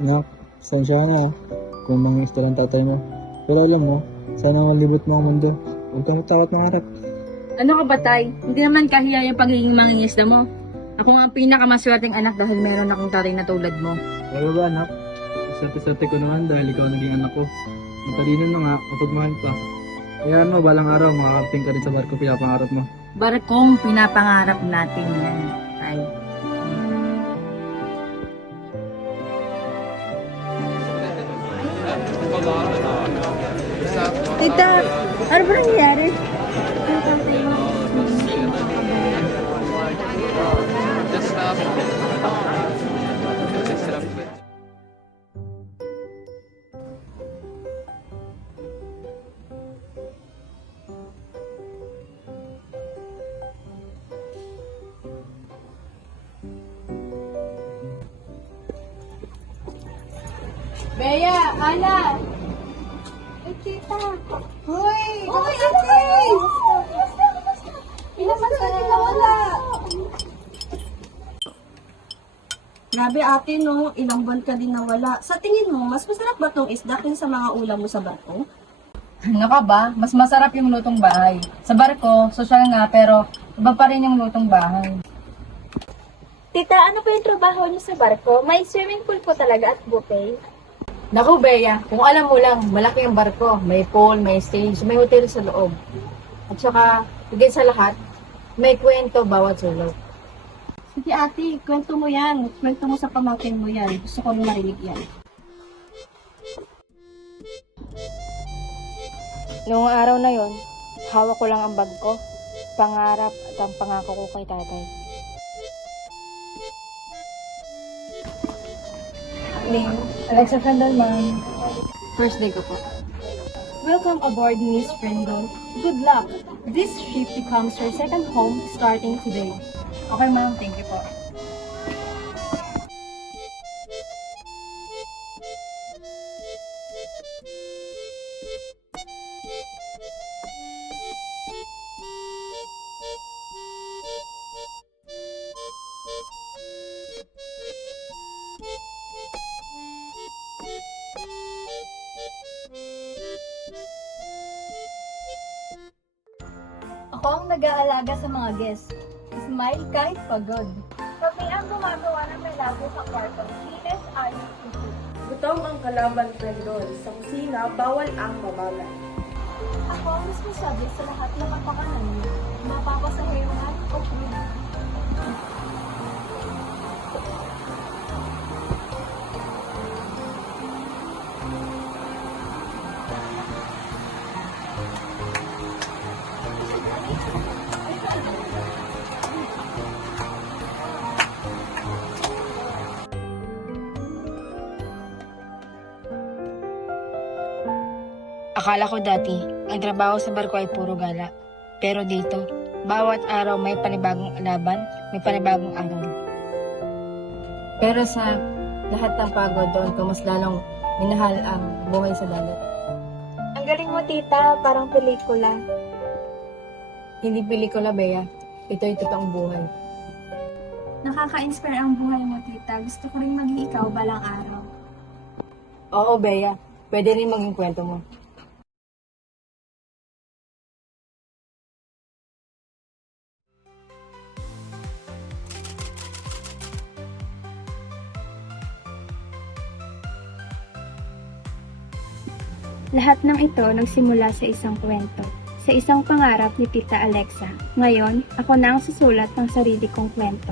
Anak, pasensya ka na kung mangistor ang tatay mo. Pero alam mo, sana malibot mo ang mundo. Huwag kang matakot mangarap. Ano ka ba, Tay? Hindi naman kahiya yung pagiging mangingisda mo. Ako nga ang pinakamaswerteng anak dahil meron akong tatay na tulad mo. Pero ba anak, isate-sate ko naman dahil ikaw ang naging anak ko. Matalino na nga, mapagmahal pa. Kayaan mo, balang araw, makakapting ka rin sa barko pinapangarap mo. Barkong pinapangarap natin yan, Tay. Tita, ano ba nangyayari? Bea, Ana! Ay, tita. Hoy! Hoy, ate! Ilang months ka na nawala? Grabe ate, no? Ilang buwan ka din nawala. Sa tingin mo, mas masarap ba tong isda kaysa sa mga ulam mo sa barko? Ano ka ba? Mas masarap yung lutong bahay. Sa barko, social nga, pero iba pa rin yung lutong bahay. Tita, ano po yung trabaho niyo sa barko? May swimming pool po talaga at buffet. Naku, Bea, kung alam mo lang, malaki yung barko. May pool, may stage, may hotel sa loob. At saka, higit sa lahat, may kwento bawat sulok. Sige ate, kwento mo yan. Kwento mo sa pamangkin mo yan. Gusto ko marinig yan. Noong araw na yon, hawak ko lang ang bag ko, pangarap at ang pangako ko kay tatay. Name, Alexa Frendelman. First day ko po. Welcome aboard, Miss Frindle. Good luck. This ship becomes your second home starting today. Okay, ma'am. Thank you po. Ako ang nag-aalaga sa mga guests. Smile kahit pagod. Kami ang gumagawa ng malabo sa kwarto. Kiles ayos puso. Gutom ang kalaban, Pendol. Sa kusina, bawal ang babaga. Ako ang mas masabi sa lahat ng kapakanan niyo. Mapapasahero man o crude. Akala ko dati, ang trabaho sa barko ay puro gala. Pero dito, bawat araw may panibagong laban, may panibagong araw. Pero sa lahat ng pagod doon ko, mas lalong minahal ang buhay sa dagat. Ang galing mo, tita. Parang pelikula. Hindi pelikula, Bea. Ito'y totoong buhay. Nakaka-inspire ang buhay mo, tita. Gusto ko rin maging ikaw balang araw. Oo, Bea. Pwede rin maging kwento mo. Lahat ng ito nagsimula sa isang kwento, sa isang pangarap ni Tita Alexa. Ngayon, ako na ang susulat ng sarili kong kwento.